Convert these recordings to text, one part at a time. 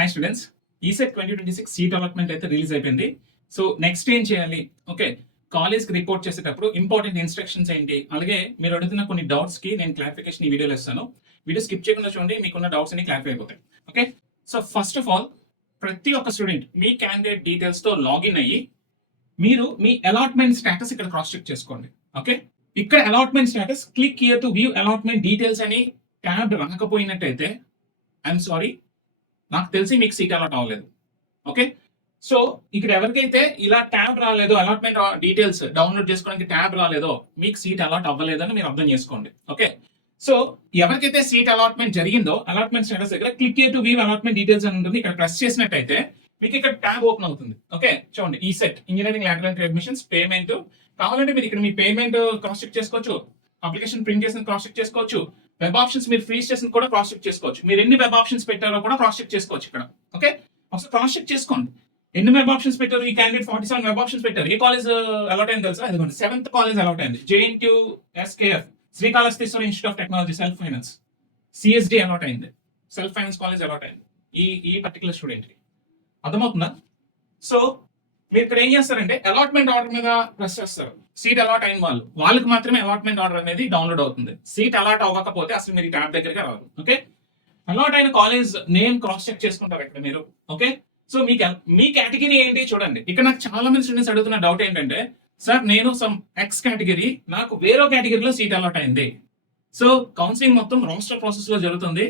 Hi students, ECET 2026 seat allotment అయితే release అయిపోయింది. So next ఏం చేయాలి? ఓకే, కాలేజ్కి రిపోర్ట్ చేసేటప్పుడు ఇంపార్టెంట్ ఇన్స్ట్రక్షన్స్ ఏంటి, అలాగే మీరు అడుగుతున్న కొన్ని డౌట్స్కి నేను క్లారిఫికేషన్ ఈ వీడియోలో ఇస్తాను. వీడియో స్కిప్ చేయకుండా చూడండి, మీకున్న డౌట్స్ అన్ని క్లారిఫై అయిపోతాయి. Okay, so first of all ప్రతి ఒక్క స్టూడెంట్ మీ క్యాండిడేట్ డీటెయిల్స్తో లాగిన్ అయ్యి మీరు మీ అలాట్మెంట్ స్టేటస్ ఇక్కడ క్రాస్ చెక్ చేసుకోండి. ఓకే, ఇక్కడ allotment status click here to view allotment details అని ట్యాబ్ రాకపోయినట్టయితే ఐఎమ్ సారీ, నాకు తెలిసి మీకు సీట్ అలాట్ అవ్వలేదు. ఓకే, సో ఇక్కడ ఎవరికైతే ఇలా ట్యాబ్ రాలేదో, అలాట్మెంట్ డీటెయిల్స్ డౌన్లోడ్ చేసుకోవడానికి ట్యాబ్ రాలేదో, మీకు సీట్ అలాట్ అవ్వలేదని మీరు అర్థం చేసుకోండి. ఓకే, సో ఎవరికైతే సీట్ అలాట్మెంట్ జరిగిందో అలాట్మెంట్ స్టేటస్ దగ్గర click here to view allotment details అని ఉంటుంది. ఇక్కడ ప్రెస్ చేసినట్టయితే మీకు ఇక్కడ ట్యాబ్ ఓపెన్ అవుతుంది. ఓకే, చూడండి, ECET engineering lateral admissions payment. కావాలంటే మీరు ఇక్కడ మీ పేమెంట్ క్రాస్ చెక్ చేసుకోవచ్చు, అప్లికేషన్ ప్రింట్ చేసిన క్రాస్ చెక్ చేసుకోవచ్చు, వెబ్ ఆప్షన్స్ మీరు ఫ్రీజ్ చేసిన కూడా క్రాస్ చెక్ చేసుకోవచ్చు, మీరు ఎన్ని వెబ్ ఆప్షన్స్ పెట్టారో కూడా క్రాస్ చెక్ చేసుకోవచ్చు ఇక్కడ. ఓకే, ఒకసారి క్రాస్ చెక్ చేసుకోండి, ఎన్ని వెబ్ ఆప్షన్స్ పెట్టారు. ఈ క్యాండిడేట్ 47 వెబ్ ఆప్షన్స్ పెట్టారు. ఏ కాలేజ్ అలాట్ అయింది తెలుసా? అదిగోండి, 7th కాలేజ్ అలాట్ అయింది. JNTU SKF, Srikalahasteeswara institute of technology self finance. CSD allot అయింది, సెల్ఫ్ ఫైనాన్స్ కాలేజ్ అలాట్ అయింది ఈ పర్టికులర్ స్టూడెంట్ కి. అర్థమవుతుందా? సో మీరు ఇక్కడ ఏం చేస్తారంటే అలాట్మెంట్ ఆర్డర్ మీద ప్రెస్ చేస్తారు. సీట్ అలాట్ అయిన వాళ్ళకి మాత్రమే అలాట్మెంట్ ఆర్డర్ అనేది డౌన్లోడ్ అవుతుంది. సీట్ అలాట్ అవ్వకపోతే అసలు మీరు ట్యాబ్ దగ్గరికి రాదు. ఓకే, అలాట్ అయిన కాలేజ్ నేమ్ క్రాస్ చెక్ చేసుకుంటారు ఇక్కడ మీరు. ఓకే, సో మీ కేటగిరీ ఏంటి చూడండి. ఇక్కడ నాకు చాలా మంది స్టూడెంట్స్ అడుగుతున్న డౌట్ ఏంటంటే, సార్ నేను సమ్ ఎక్స్ కేటగిరీ, నాకు వేరే కేటగిరీలో సీట్ అలాట్ అయింది. సో కౌన్సిలింగ్ మొత్తం రాస్టర్ ప్రాసెస్ లో జరుగుతుంది.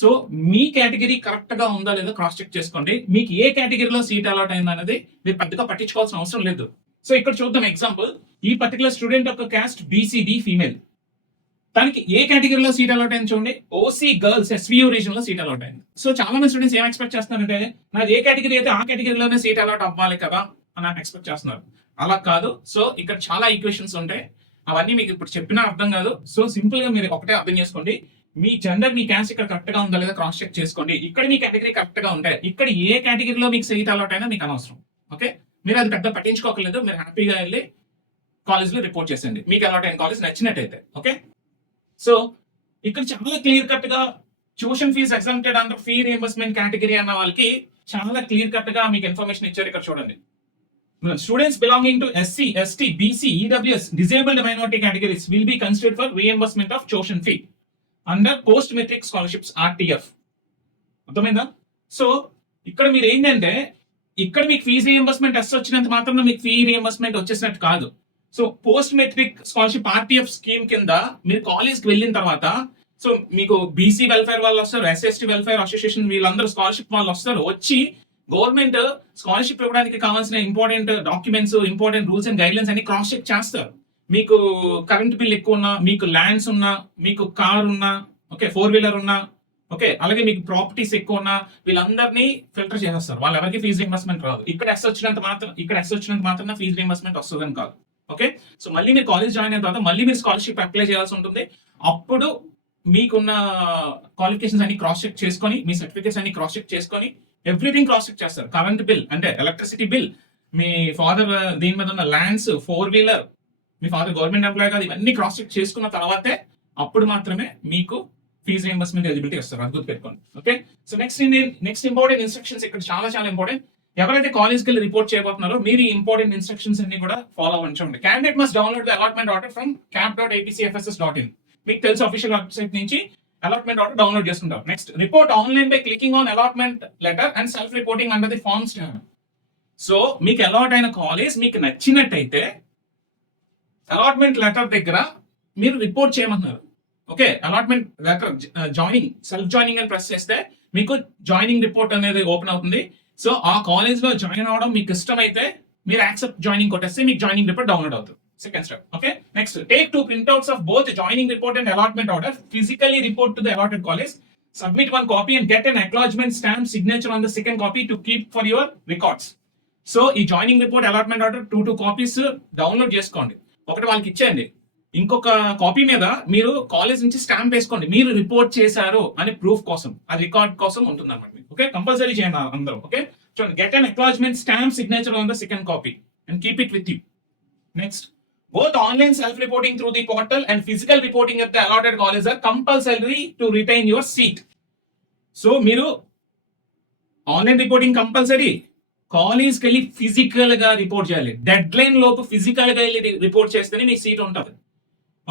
సో మీ కేటగిరీ కరెక్ట్ గా ఉందా లేదా క్రాస్ చెక్ చేసుకోండి. మీకు ఏ కేటగిరీలో సీట్ అలాట్ అయింది అనేది మీరు పెద్దగా పట్టించుకోవాల్సిన అవసరం లేదు. సో ఇక్కడ చూద్దాం ఎగ్జాంపుల్. ఈ పర్టికులర్ స్టూడెంట్ యొక్క క్యాస్ట్ BCD ఫీమేల్, తనకి ఏ కేటగిరీలో సీట్ అలాట్ అయింది చూడండి. OC గర్ల్స్ SVU రీజన్ లో సీట్ అలాట్ అయింది. సో చాలా మంది స్టూడెంట్స్ ఏం ఎక్స్పెక్ట్ చేస్తున్నారంటే, నాది ఏ కేటగిరీ అయితే ఆ కేటగిరీలోనే సీట్ అలాట్ అవ్వాలి కదా అని ఎక్స్పెక్ట్ చేస్తున్నారు. అలా కాదు. సో ఇక్కడ చాలా ఈక్వేషన్స్ ఉంటాయి, అవన్నీ మీకు ఇప్పుడు చెప్పినా అర్థం కాదు. సో సింపుల్ గా మీరు ఒకటే అర్థం చేసుకోండి, మీ జెండర్ మీ క్యాస్ట్ ఇక్కడ కరెక్ట్ గా ఉందా లేదా క్రాస్ చెక్ చేసుకోండి. ఇక్కడ మీ కేటగిరీ కరెక్ట్ గా ఉంటాయి, ఇక్కడ ఏ కేటగిరీలో మీకు సీట్ అలాట్ అయినా మీకు అనవసరం. ఓకే, మీరు అది పెద్ద పట్టించుకోకలేదు, మీరు హ్యాపీగా వెళ్ళి కాలేజ్ లో రిపోర్ట్ చేసండి మీకు అలాట్ అయిన కాలేజ్ నచ్చినట్టయితే. ఓకే, సో ఇక్కడ చాలా క్లియర్ కట్ గా tuition fees exempted under fee reimbursement category అన్న వాళ్ళకి చాలా క్లియర్ కట్ గా మీకు ఇన్ఫర్మేషన్ ఇచ్చారు. ఇక్కడ చూడండి, students belonging to SC, ST, BC, EWS, disabled minority categories will be considered for reimbursement of tuition fee under post matric scholarships RTF. అర్థమైందా? So ఇక్కడ మీరు ఏంటంటే, ఇక్కడ మీకు ఫీజు రియంబర్స్మెంట్ వచ్చినంత మాత్రం మీకు ఫీ రియంబర్స్మెంట్ వచ్చేసినట్టు కాదు. So post matric scholarship RTF scheme కింద మీరు కాలేజ్కి వెళ్ళిన తర్వాత, సో మీకు BC వెల్ఫేర్ వాళ్ళు వస్తారు, SST వెల్ఫేర్ అసోసియేషన్ వీళ్ళందరూ స్కాలర్షిప్ వాళ్ళు వస్తారు. వచ్చి గవర్నమెంట్ స్కాలర్షిప్ ఇవ్వడానికి కావాల్సిన important documents, important rules and guide lines అన్ని క్రాస్ చెక్ చేస్తారు. మీకు కరెంట్ బిల్ ఎక్కువ ఉన్నా, మీకు ల్యాండ్స్ ఉన్నా, మీకు కార్ ఉన్నా, ఓకే 4-wheeler ఉన్నా, ఓకే అలాగే మీకు ప్రాపర్టీస్ ఎక్కువ ఉన్నా, వీళ్ళందరినీ ఫిల్టర్ చేసేస్తారు. వాళ్ళు ఎవరికి ఫీజు రియంబర్స్మెంట్ రాదు. ఇక్కడ ఎస్ వచ్చినంత మాత్రం ఫీజు రియంబర్స్మెంట్ వస్తుందని కాదు. ఓకే, సో మళ్ళీ మీరు కాలేజ్ జాయిన్ అయిన తర్వాత మళ్ళీ మీరు స్కాలర్షిప్ అప్లై చేయాల్సి ఉంటుంది. అప్పుడు మీకున్న క్వాలిఫికేషన్స్ అన్ని క్రాస్ చెక్ చేసుకొని, మీ సర్టిఫికేట్స్ అన్ని క్రాస్ చెక్ చేసుకొని, ఎవ్రీథింగ్ క్రాస్ చెక్ చేస్తారు. కరెంట్ బిల్ అంటే ఎలక్ట్రిసిటీ బిల్, మీ ఫాదర్ దీని మీద ఉన్న ల్యాండ్స్, 4-wheeler, మీ ఫాదర్ గవర్నమెంట్ ఎంప్లాయ్ కాదు, ఇవన్నీ క్రాస్ చెక్ చేసుకున్న తర్వాతే అప్పుడు మాత్రమే మీకు ఫీజు రియంబర్స్మెంట్ ఎలిజిబిలిటీ వస్తారు. అది గుర్తుపెట్టుకోండి. Okay, so next important instructions ఇక్కడ చాలా ఇంపార్టెంట్. ఎవరైతే కాలేజ్కి వెళ్ళి రిపోర్ట్ చేయబోతున్నారో మీరు ఈ ఇంపార్టెంట్ ఇన్స్ట్రక్షన్స్ అన్ని కూడా ఫాలో అవ్వండి. Candidate must download the allotment order from cap.apcfss.in. మీకు తెలుసు అఫీషియల్ వెబ్సైట్ నుంచి అలాట్మెంట్ ఆర్డర్ డౌన్లోడ్ చేసుకుంటారు. Next, report online by clicking on allotment letter and self reporting under the forms tab. So మీకు allot అయిన college మీకు నచ్చినట్టయితే allotment letter దగ్గర మీరు రిపోర్ట్ చేయమంటున్నారు. Okay, allotment letter joining, self joining అని ప్రెస్ చేస్తే మీకు జాయినింగ్ రిపోర్ట్ అనేది ఓపెన్ అవుతుంది. సో ఆ కాలేజ్ లో జాయిన్ అవడం మీకు ఇష్టం అయితే మీరు యాక్సెప్ట్ జాయినింగ్ కొట్టేస్తే మీకు జాయినింగ్ రిపోర్ట్ డౌన్లోడ్ అవుతుంది. Second step. Okay, next, take 2 printouts of both joining report and allotment order, physically report to the allotted college, submit 1 copy and get an acknowledgement stamp signature on the second copy to keep for your records. So ఈ joining report, allotment order 2 copies download చేసుకోండి. ఒకటి వాళ్ళకి ఇచ్చేయండి, ఇంకొక copy మీద మీరు college నుంచి stamp వేసుకోండి, మీరు రిపోర్ట్ చేశారు అని ప్రూఫ్ కోసం, అది రికార్డ్ కోసం ఉంటుంది అనమాట. ఓకే, కంపల్సరీ చేయండి అందరూ. ఓకే, చూడండి, get an acknowledgement stamp signature on the second copy and keep it with you. Next, both online self reporting through the portal and physical reporting at the allotted college are compulsory to retain your seat. So మీరు online reporting compulsory. కాలేజ్కి వెళ్ళి physical గా report చేయాలి. Dead line లోపు physical గా వెళ్ళి report చేస్తేనే మీకు సీట్ ఉంటుంది.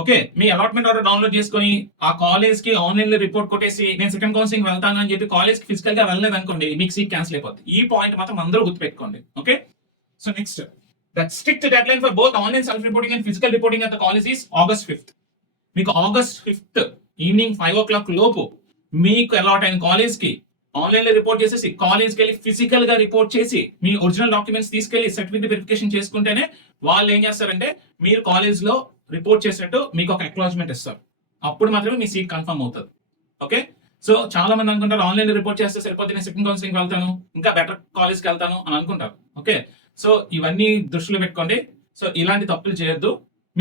ఓకే, మీ అలాట్మెంట్ ఆర్డర్ డౌన్లోడ్ చేసుకొని ఆ కాలేజ్ కి ఆన్లైన్ లో రిపోర్ట్ కొట్టేసి నేను సెకండ్ కౌన్సిలింగ్ వెళ్తాను అని చెప్పి కాలేజ్ కి ఫిజికల్ గా వెళ్ళలేదు అనుకోండి, మీకు సీట్ క్యాన్సిల్ అయిపోతుంది. ఈ పాయింట్ మాత్రం అందరూ గుర్తుపెట్టుకోండి. Okay, so next, that strict dead line for both online self reporting and physical reporting at the college is August 5th. మీకు August 5th ఈవినింగ్ 5 o'clock లోపు మీకు అలాట్ అయిన కాలేజ్ కి ఆన్లైన్ లో రిపోర్ట్ చేసేసి కాలేజ్కి వెళ్ళి ఫిజికల్ గా రిపోర్ట్ చేసి మీ ఒరిజినల్ డాక్యుమెంట్స్ తీసుకెళ్లి సర్టిఫికేట్ వెరిఫికేషన్ చేసుకుంటేనే వాళ్ళు ఏం చేస్తారంటే మీరు కాలేజ్ లో రిపోర్ట్ చేసినట్టు మీకు ఒక అక్నాలెడ్జ్మెంట్ ఇస్తారు. అప్పుడు మాత్రమే మీ సీట్ కన్ఫర్మ్ అవుతుంది. ఓకే, సో చాలా మంది అనుకుంటారు ఆన్లైన్ లో రిపోర్ట్ చేస్తే సరిపోతే నేను సెకండ్ కౌన్సిలింగ్ వెళ్తాను, ఇంకా బెటర్ కాలేజ్కి వెళ్తాను అని అనుకుంటారు. ఓకే, సో ఇవన్నీ దృష్టిలో పెట్టుకోండి. సో ఇలాంటి తప్పులు చేయొద్దు.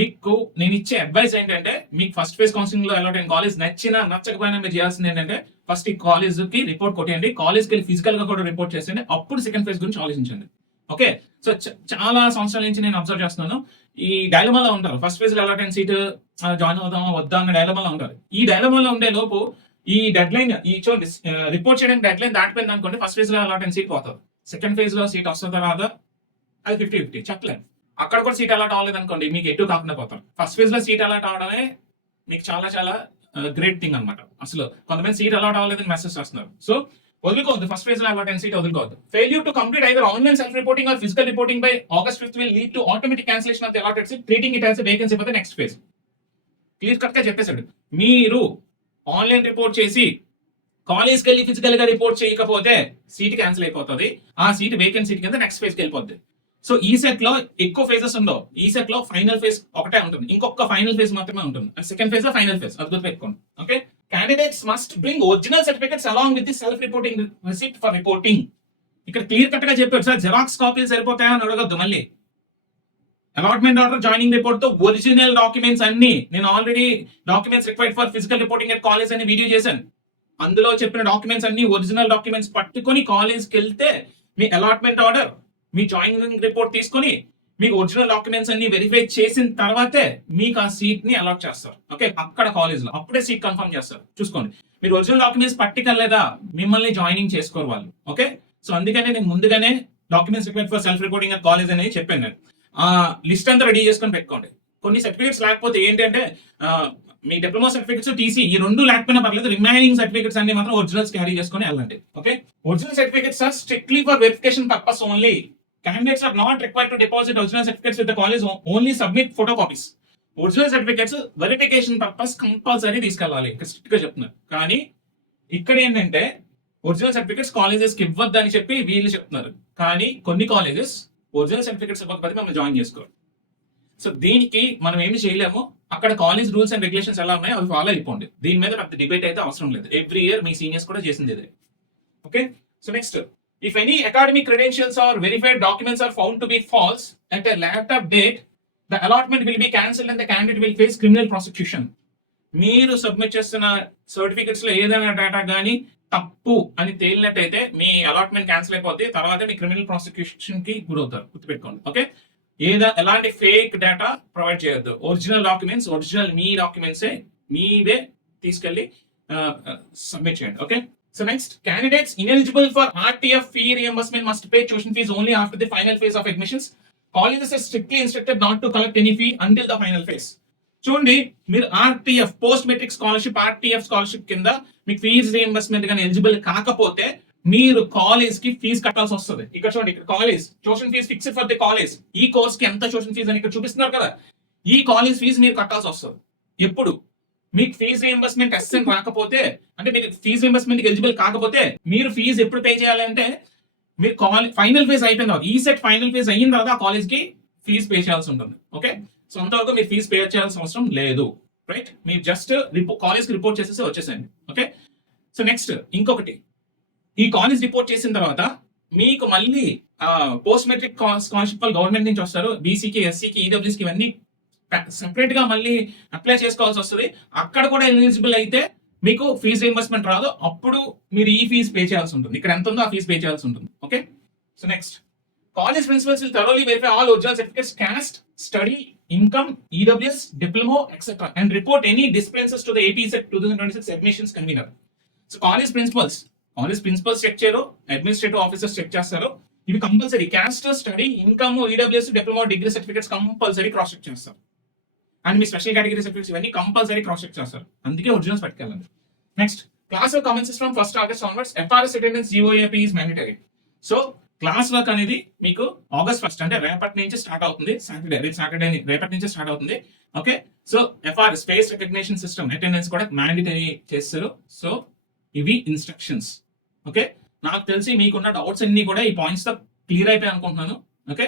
మీకు నేను ఇచ్చే అడ్వైస్ ఏంటంటే, మీకు ఫస్ట్ ఫేజ్ కౌన్సిలింగ్ లో అలాట్ అయిన కాలేజ్ నచ్చినా నచ్చకపోయినా మీరు చేయాల్సింది ఏంటంటే, ఫస్ట్ ఈ కాలేజ్ కి రిపోర్ట్ కొట్టేయండి, కాలేజ్కి వెళ్ళి ఫిజికల్ గా కూడా రిపోర్ట్ చేసేయండి, అప్పుడు సెకండ్ ఫేజ్ గురించి ఆలోచించండి. ఓకే, సో చాలా సంవత్సరాల నుంచి నేను అబ్జర్వ్ చేస్తున్నాను, ఈ డైలమాలో ఉంటారు. ఫస్ట్ ఫేజ్ లో అలాట్ అయిన సీట్ జాయిన్ అవుదామా వద్దా అన్న డైలమాలో ఉంటారు. ఈ డైలమాలో ఉండే లోపు ఈ డెడ్ లైన్, ఈ చూడండి రిపోర్ట్ చేయడానికి డెడ్ లైన్ దాటిపోయింది అనుకోండి, ఫస్ట్ ఫేజ్ లో అలాట్ అయిన సీట్ పోతుంది. సెకండ్ ఫేజ్ లో సీట్ వస్తుందా రాదా అది 50-50 చెప్పలేము. అక్కడ కూడా సీట్ అలాట్ అవ్వలేదు అనుకోండి, మీకు ఎటు కాకుండా పోతారు. ఫస్ట్ ఫేజ్ లో సీట్ అలాట్ అవడమే మీకు చాలా చాలా గ్రేట్ థింగ్ అనమాట. అసలు కొంతమంది సీట్ అలాట్ అవ్వలేదని మెసేజ్ చేస్తున్నారు. సో వదులుకోవద్దు, ఫస్ట్ ఫేజ్ లో అలాట్ అయిన సీట్ వదులుకోవద్దు. Failure to complete either online self reporting or physical reporting by August 5th will lead to automatic cancellation of the allotted seat, treating it as a vacancy for the next phase. Clear cut గా చెప్పేశాడు. మీరు online report చేసి కాలేజ్కి వెళ్ళి physical గా report చేయకపోతే seat cancel అయిపోతుంది. ఆ సీట్ వేకెంట్ సీట్ కింద నెక్స్ట్ ఫేజ్కి వెళ్ళిపోద్ది. సో ఈ సెట్ లో ఎక్కువ ఫేజెస్ ఉండవు. ఈ సెట్ లో ఫైనల్ ఫేజ్ ఒకటే ఉంటుంది, ఇంకొక ఫైనల్ ఫేజ్ మాత్రమే ఉంటుంది. అండ్ సెకండ్ ఫేజ్ లో ఫైనల్ ఫేజ్, అది గుర్తుపెట్టుకోండి. Okay, candidates must bring original certificates along with the self reporting receipt for reporting. ఇక్కడ క్లియర్ కట్ గా చెప్పాడు సార్, జెరాక్స్ కాపీలు సరిపోతాయా అని అడగద్దు. మళ్ళీ అలాట్మెంట్ ఆర్డర్, జాయినింగ్ రిపోర్ట్ తో ఒరిజినల్ డాక్యుమెంట్స్ అన్ని, నేను already documents required for physical reporting at college అని వీడియో చేశాను. అందులో చెప్పిన డాక్యుమెంట్స్ అన్ని ఒరిజినల్ డాక్యుమెంట్స్ పట్టుకొని కాలేజ్కి వెళ్తే మీ అలాట్మెంట్ ఆర్డర్, మీ జాయినింగ్ రిపోర్ట్ తీసుకొని మీకు ఒరిజినల్ డాక్యుమెంట్స్ అన్ని వెరిఫై చేసిన తర్వాతే మీకు ఆ సీట్ ని అలాట్ చేస్తారు. ఓకే, అక్కడ కాలేజ్ లో అప్పుడే సీట్ కన్ఫర్మ్ చేస్తారు. చూసుకోండి, మీరు ఒరిజినల్ డాక్యుమెంట్స్ పట్టుకెళ్ళలేదా మిమ్మల్ని జాయినింగ్ చేసుకోరు వాళ్ళు. ఓకే, సో అందుకనే నేను ముందుగానే documents required for self reporting at college అనేది చెప్పాను. నేను ఆ లిస్ట్ అంతా రెడీ చేసుకొని పెట్టుకోండి. కొన్ని సర్టిఫికేట్స్ లేకపోతే ఏంటంటే మీ డిప్లొమా సర్టిఫికేట్స్, టీసీ ఈ రెండు లేకపోయినా పర్లేదు, రిమైనింగ్ సర్టిఫికేట్స్ అన్ని మాత్రం ఒరిజినల్స్ క్యారీ చేసుకొని వెళ్ళండి. Okay, original certificates are strictly for verification purpose only. Candidates are not required to deposit original certificates with the college, only submit photocopies. Original certificates verification purpose compulsory తీసుకెళ్ళాలి, strict గా చెప్తున్నారు. కానీ ఇక్కడ ఏంటంటే original certificates colleges కి ఇవ్వద్దు అని చెప్పి వీళ్ళు చెప్తున్నారు. కానీ కొన్ని కాలేజెస్ ఒరిజినల్ సర్టిఫికేట్స్ ఇవ్వకపోతే మమ్మల్ని జాయిన్ చేసుకోవాలి. సో దీనికి మనం ఏమి చేయలేము. అక్కడ కాలేజ్ రూల్స్ అండ్ రెగ్యులేషన్స్ ఎలా ఉన్నాయో అవి ఫాలో అయిపోండి. దీని మీద పెద్ద డిబేట్ అయితే అవసరం లేదు. ఎవ్రీ ఇయర్ మీ సీనియర్స్ కూడా చేసింది ఇదే. Okay, so next, if any academic credentials or verified documents are found to be false at a later date, the allotment will be cancelled and the candidate will face criminal prosecution. మీరు submit చేస్తున్న certificates లో ఏదైనా data కానీ తప్పు అని తేలినట్టయితే మీ allotment cancel అయిపోద్ది. తర్వాత మీ criminal prosecution కి గురవుతారు, గుర్తుపెట్టుకోండి. ఓకే, ఎలాంటి ఫేక్ డేటా ప్రొవైడ్ చేయొద్దు. ఒరిజినల్ డాక్యుమెంట్స్, ఒరిజినల్ మీ డాక్యుమెంట్సే మీవే తీసుకెళ్లి సబ్మిట్ చేయండి. Okay, so next, candidates ineligible for RTF fee reimbursement must pay tuition fees only after the final phase of admissions. Colleges are strictly instructed not to collect any fee until the final phase. చూడండి, మీరు RTF post matric scholarship, RTF scholarship కింద మీకు fees reimbursement కానీ eligible కాకపోతే మీరు college కి fee కట్టాల్సి వస్తుంది. ఇక్కడ చూడండి, ఇక్కడ college tuition fees fixed for the college. ఈ కోర్స్ కి ఎంత ట్యూషన్ ఫీజ్ అని ఇక్కడ చూపిస్తున్నారు కదా, ఈ కాలేజ్ ఫీజు మీరు కట్టాల్సి వస్తుంది. ఎప్పుడు మీకు ఫీజు రీఎంబర్స్మెంట్ ఎస్ఎన్ రాకపోతే, అంటే మీకు ఫీజు రీఎంబర్స్మెంట్ ఎలిజిబుల్ కాకపోతే మీరు ఫీజు ఎప్పుడు పే చేయాలంటే మీరు ఫైనల్ ఫేజ్ అయిపోయిన తర్వాత, ఈ సెట్ ఫైనల్ ఫేజ్ అయిన తర్వాత ఆ కాలేజ్ కి ఫీజు పే చేయాల్సి ఉంటుంది. ఓకే, సో అంతవరకు మీరు ఫీజు పే చేయాల్సిన అవసరం లేదు. రైట్, మీరు జస్ట్ కాలేజ్ కి రిపోర్ట్ చేసేసి వచ్చేసేయండి. ఓకే, సో నెక్స్ట్ ఇంకొకటి, ఈ కాలేజ్ రిపోర్ట్ చేసిన తర్వాత మీకు మళ్ళీ పోస్ట్ మెట్రిక్ స్కాలర్షిప్ గవర్నమెంట్ నుంచి వస్తారు. బీసీకి, ఎస్సీకి, ఈడబ్ల్యూఎస్ కి ఇవన్నీ సెపరేట్ గా మళ్ళీ అప్లై చేసుకోవాల్సి వస్తుంది. అక్కడ కూడా ఎలిజిబుల్ అయితే మీకు ఫీజు రీయింబర్స్మెంట్ రాదు, అప్పుడు మీరు ఈ ఫీజు పే చేయాల్సి ఉంటుంది. ఇక్కడ ఎంత ఉందో ఆ ఫీజు పే చేయాల్సి ఉంటుంది. Okay, so next, college principles will thoroughly verify all original certificates, caste, study, income, EWS, diploma, etc. and report any discrepancies to the APSET 2026 admissions convener. So college principals college principals check చేయరు, administrative officers check చేస్తారు. ఇవి compulsory caste, study, income, EWS, diploma, degree certificates compulsory cross check చేస్తారు. And మీ special category certificates ఇవన్నీ compulsory cross check చేస్తారు. అందుకే originals పట్టుకెళ్ళండి. Next, class work commences from 1st August onwards. FRS attendance GOAP is mandatory. సో class work అనేది మీకు August 1st అంటే రేపటి నుంచి స్టార్ట్ అవుతుంది. సాటర్డే రేపటి నుంచి స్టార్ట్ అవుతుంది. Okay, so FRS face recognition system attendance కూడా మ్యాండేటరీ చేస్తారు. సో ఇవి ఇన్స్ట్రక్షన్స్. ఓకే, నాకు తెలిసి మీకున్న డౌట్స్ అన్ని కూడా ఈ పాయింట్స్ తో క్లియర్ అయిపోయి అనుకుంటున్నాను. ఓకే,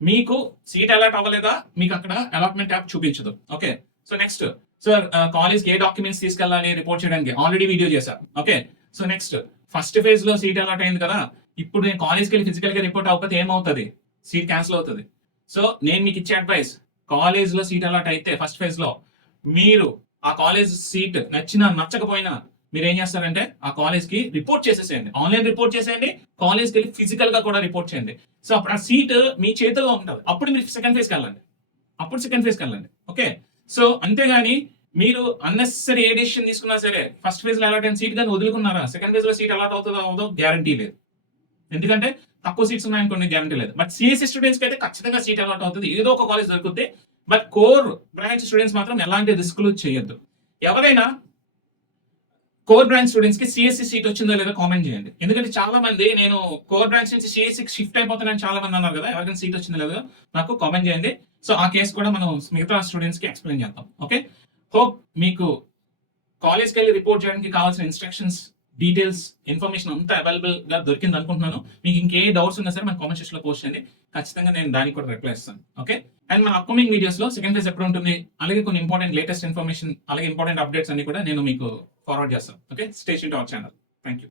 మీకు సీట్ అలాట్ అవ్వలేదా, మీకు అక్కడ అలాట్మెంట్ యాప్ చూపించదు. ఓకే, సో నెక్స్ట్, సార్ కాలేజ్కి ఏ డాక్యుమెంట్స్ తీసుకెళ్ళాలి రిపోర్ట్ చేయడానికి ఆల్రెడీ వీడియో చేశారు. Okay, so next, first phase లో సీట్ అలాట్ అయింది కదా, ఇప్పుడు నేను కాలేజ్కి వెళ్ళి ఫిజికల్ గా రిపోర్ట్ అవ్వకపోతే ఏమవుతుంది, సీట్ క్యాన్సిల్ అవుతుంది. సో నేను మీకు ఇచ్చే అడ్వైస్, కాలేజ్ లో సీట్ అలాట్ అయితే ఫస్ట్ ఫేజ్ లో మీరు ఆ కాలేజ్ సీట్ నచ్చకపోయినా మీరు ఏం చేస్తారంటే ఆ కాలేజ్ కి రిపోర్ట్ చేసేసేయండి, ఆన్లైన్ రిపోర్ట్ చేసేయండి, కాలేజ్కి వెళ్ళి ఫిజికల్ గా కూడా రిపోర్ట్ చేయండి. సో అప్పుడు ఆ సీట్ మీ చేతిలో ఉంటుంది. అప్పుడు మీరు సెకండ్ ఫేజ్కి వెళ్ళండి. ఓకే, సో అంతేగాని మీరు అన్నెసరీ ఏ డెసిషన్ తీసుకున్నా సరే ఫస్ట్ ఫేజ్ లో అలాట్ అయిన సీట్ కానీ వదులుకున్నారా, సెకండ్ ఫేజ్ లో సీట్ అలాట్ అవుతుందో గ్యారంటీ లేదు. ఎందుకంటే తక్కువ సీట్స్ ఉన్నాయనుకోండి, గ్యారంటీ లేదు. బట్ సిఎస్సి స్టూడెంట్స్ కి అయితే ఖచ్చితంగా సీట్ అలాట్ అవుతుంది, ఏదో ఒక కాలేజ్ దొరుకుతుంది. బట్ కోర్ బ్రాంచ్ స్టూడెంట్స్ మాత్రం ఎలాంటి రిస్క్లు చేయొద్దు. ఎవరైనా కోర్ బ్రాంచ్ స్టూడెంట్స్ కి సిఎస్సి సీట్ వచ్చిందో లేదో కామెంట్ చేయండి. ఎందుకంటే చాలా మంది నేను కోర్ బ్రాంచ్ నుంచి సిఎస్సి షిఫ్ట్ అయిపోతానని చాలా మంది అన్నారు కదా, ఎవరికైనా సీట్ వచ్చిందో లేదో నాకు కామెంట్ చేయండి. సో ఆ కేసు కూడా మనం మిగతా స్టూడెంట్స్ కి ఎక్స్ప్లెయిన్ చేద్దాం. ఓకే, హోప్ మీకు కాలేజ్కి వెళ్ళి రిపోర్ట్ చేయడానికి కావాల్సిన ఇన్స్ట్రక్షన్స్, డీటెయిల్స్, ఇన్ఫర్మేషన్ అంతా అవైలబుల్ గా దొరికింది అనుకుంటున్నాను. మీకు ఇంకే డౌట్స్ ఉన్నా సరే మన కామెంట్ సెక్షన్ లో పోస్ట్ చేయండి, ఖచ్చితంగా నేను దానికి కూడా రిప్లై ఇస్తాను. ఓకే, అండ్ మన అప్కమింగ్ వీడియోస్ లో సెకండ్ ఫేజ్ ఎప్పుడు ఉంటుంది, అలాగే కొన్ని ఇంపార్టెంట్ లేటెస్ట్ ఇన్ఫర్మేషన్, అలాగే ఇంపార్టెంట్ అప్డేట్స్ అన్ని కూడా నేను మీకు ఫార్వర్డ్ చేస్తాను. Okay, stay tuned to our channel. Thank you.